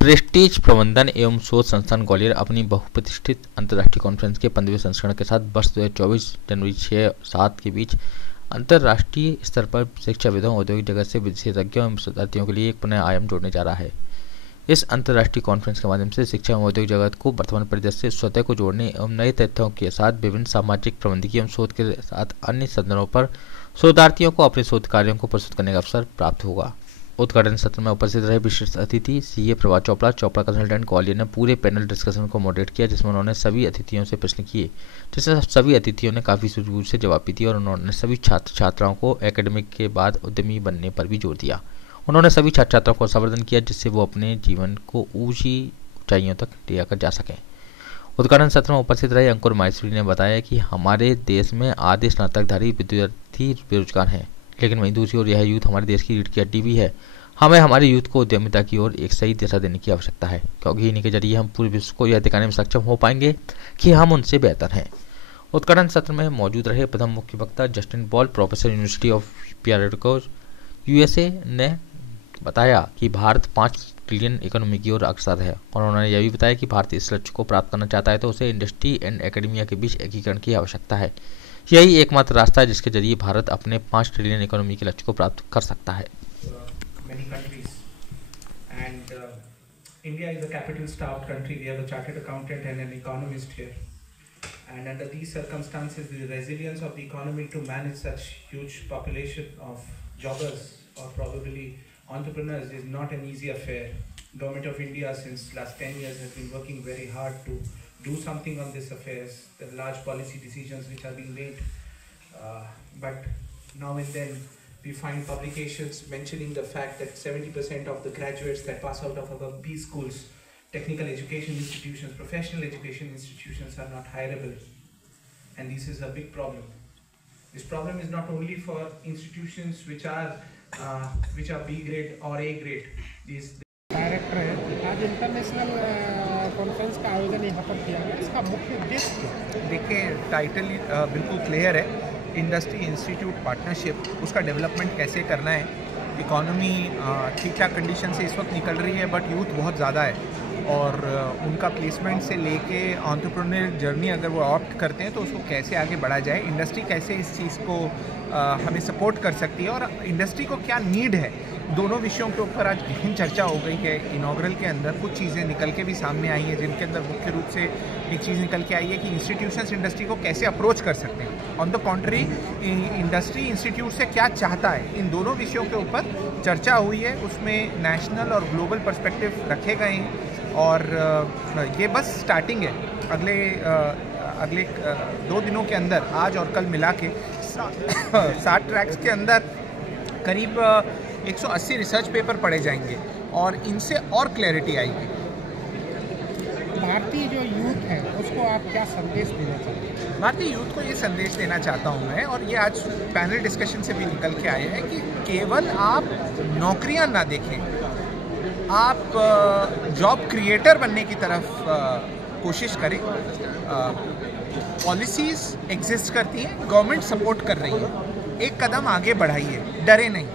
Prestige प्रबंधन एवं शोध संस्थान ग्वालियर अपनी बहुप्रतिष्ठित अंतर्राष्ट्रीय कॉन्फ्रेंस के 15वें संस्करण के साथ वर्ष 2024 जनवरी 6-7 के बीच अंतर्राष्ट्रीय स्तर पर शिक्षाविदों, औद्योगिक जगत से विशेषज्ञों एवं शोधार्थियों के लिए एक पुनः आयाम जोड़ने जा रहा है। इस अंतर्राष्ट्रीय कॉन्फ्रेंस के माध्यम से शिक्षा एवं औद्योगिक जगत को वर्तमान परिदृश्य से स्वतः को जोड़ने एवं नए तथ्यों के साथ विभिन्न सामाजिक, प्रबंधकीय एवं शोध के साथ अन्य सदनों पर शोधार्थियों को अपने शोध कार्यों को प्रस्तुत करने का अवसर प्राप्त होगा। उद्घाटन सत्र में उपस्थित रहे विशिष्ट अतिथि सीए प्रभा चोपड़ा कंसल्टेंट ग्वालियर ने पूरे पैनल डिस्कशन को मॉडरेट किया, जिसमें उन्होंने सभी अतिथियों से प्रश्न किए, जिससे सभी अतिथियों ने काफ़ी सूझबूझ से जवाब भी दिए और उन्होंने सभी छात्र छात्राओं को एकेडमिक के बाद उद्यमी बनने पर भी जोर दिया। उन्होंने सभी छात्र छात्राओं को संवर्धन किया, जिससे वो अपने जीवन को ऊंची ऊंचाइयों तक ले कर जा सकें। उद्घाटन सत्र में उपस्थित रहे अंकुर माहेश्वरी ने बताया कि हमारे देश में आधे स्नातकधारी विद्यार्थी बेरोजगार हैं, लेकिन वहीं दूसरी ओर यह यूथ हमारे देश की रीढ़ की हड्डी भी है। हमें हमारे यूथ को उद्यमिता की ओर एक सही दिशा देने की आवश्यकता है, क्योंकि इन्हीं के जरिए हम पूरे विश्व को यह दिखाने में सक्षम हो पाएंगे कि हम उनसे बेहतर हैं। उद्घाटन सत्र में मौजूद रहे प्रथम मुख्य वक्ता Justin ball, professor university of Puerto USA ने बताया कि भारत 5 ट्रिलियन इकोनॉमी की ओर अग्रसर है और उन्होंने यह भी बताया कि भारत इस लक्ष्य को प्राप्त करना चाहता है तो उसे इंडस्ट्री एंड एकेडमिया के बीच एकीकरण की आवश्यकता है। यही एकमात्र रास्ता है जिसके जरिए भारत अपने 5 ट्रिलियन इकोनॉमी के लक्ष्य को प्राप्त कर सकता है। Many countries, and India is a capital-starved country. We have a chartered accountant and an economist here, and under these circumstances, the resilience of the economy to manage such huge population of jobbers or probably entrepreneurs is not an easy affair. Government of India since last 10 years has been working very hard to do something on this affairs. There are large policy decisions which are being made, but now and then we find publications mentioning the fact that 70% of the graduates that pass out of our B schools, technical education institutions, professional education institutions are not hireable, and this is a big problem. This problem is not only for institutions which are B grade or A grade. These director है। आज international conference का आयोजन यहाँ पर किया गया, इसका मुख्य उद्देश्य क्या? देखिए, टाइटल बिल्कुल क्लियर है, इंडस्ट्री इंस्टीट्यूट पार्टनरशिप, उसका डेवलपमेंट कैसे करना है। इकॉनमी ठीक ठाक कंडीशन से इस वक्त निकल रही है, बट यूथ बहुत ज़्यादा है और उनका प्लेसमेंट से लेके एंटरप्रेन्योर जर्नी अगर वो ऑप्ट करते हैं तो उसको कैसे आगे बढ़ा जाए, इंडस्ट्री कैसे इस चीज़ को हमें सपोर्ट कर सकती है और इंडस्ट्री को क्या नीड है। दोनों विषयों के ऊपर आज गहन चर्चा हो गई है। इनॉग्रल के अंदर कुछ चीज़ें निकल के भी सामने आई हैं, जिनके अंदर मुख्य रूप से एक चीज़ निकल के आई है कि इंस्टीट्यूशंस इंडस्ट्री को कैसे अप्रोच कर सकते हैं। ऑन द कॉन्ट्री, इंडस्ट्री इंस्टीट्यूट से क्या चाहता है, इन दोनों विषयों के ऊपर चर्चा हुई है। उसमें नेशनल और ग्लोबल पर्सपेक्टिव रखे गए हैं और ये बस स्टार्टिंग है। अगले 2 दिनों के अंदर, आज और कल मिला के 60 ट्रैक्स के अंदर करीब 180 रिसर्च पेपर पढ़े जाएंगे और इनसे और क्लैरिटी आएगी। भारतीय जो यूथ है उसको आप क्या संदेश देना चाहते हैं? भारतीय यूथ को ये संदेश देना चाहता हूँ मैं, और ये आज पैनल डिस्कशन से भी निकल के आए हैं, कि केवल आप नौकरियाँ ना देखें, आप जॉब क्रिएटर बनने की तरफ कोशिश करें। पॉलिसीज़ एग्जिस्ट करती हैं, गवर्नमेंट सपोर्ट कर रही है, एक कदम आगे बढ़ाइए, डरे नहीं।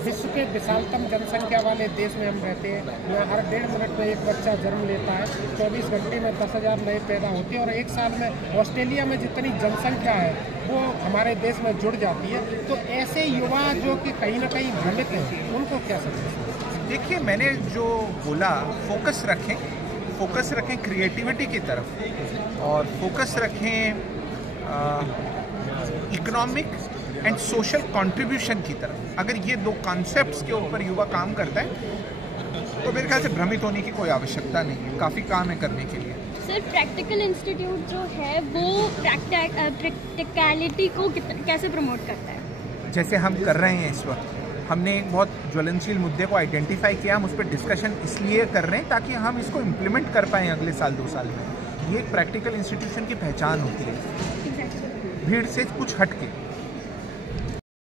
विश्व के विशालतम जनसंख्या वाले देश में हम रहते हैं, यहाँ हर 1.5 मिनट में एक बच्चा जन्म लेता है, 24 घंटे में 10,000 नए पैदा होते हैं और एक साल में ऑस्ट्रेलिया में जितनी जनसंख्या है वो हमारे देश में जुड़ जाती है। तो ऐसे युवा जो कि कहीं ना कहीं भ्रमित हैं, उनको क्या समझें? देखिए, मैंने जो बोला, फोकस रखें क्रिएटिविटी की तरफ और फोकस रखें इकोनॉमिक एंड सोशल कंट्रीब्यूशन की तरफ। अगर ये 2 कॉन्सेप्ट्स के ऊपर युवा काम करता है तो मेरे ख्याल से भ्रमित होने की कोई आवश्यकता नहीं है, काफ़ी काम है करने के लिए। सर, प्रैक्टिकल इंस्टीट्यूट जो है वो प्रैक्टिकलिटी को कैसे प्रमोट करता है? जैसे हम कर रहे हैं इस वक्त, हमने एक बहुत ज्वलनशील मुद्दे को आइडेंटिफाई किया, हम उस पर डिस्कशन इसलिए कर रहे हैं ताकि हम इसको इम्प्लीमेंट कर पाएँ अगले साल 2 साल में। ये एक प्रैक्टिकल इंस्टीट्यूशन की पहचान होती है, भीड़ से कुछ हट के।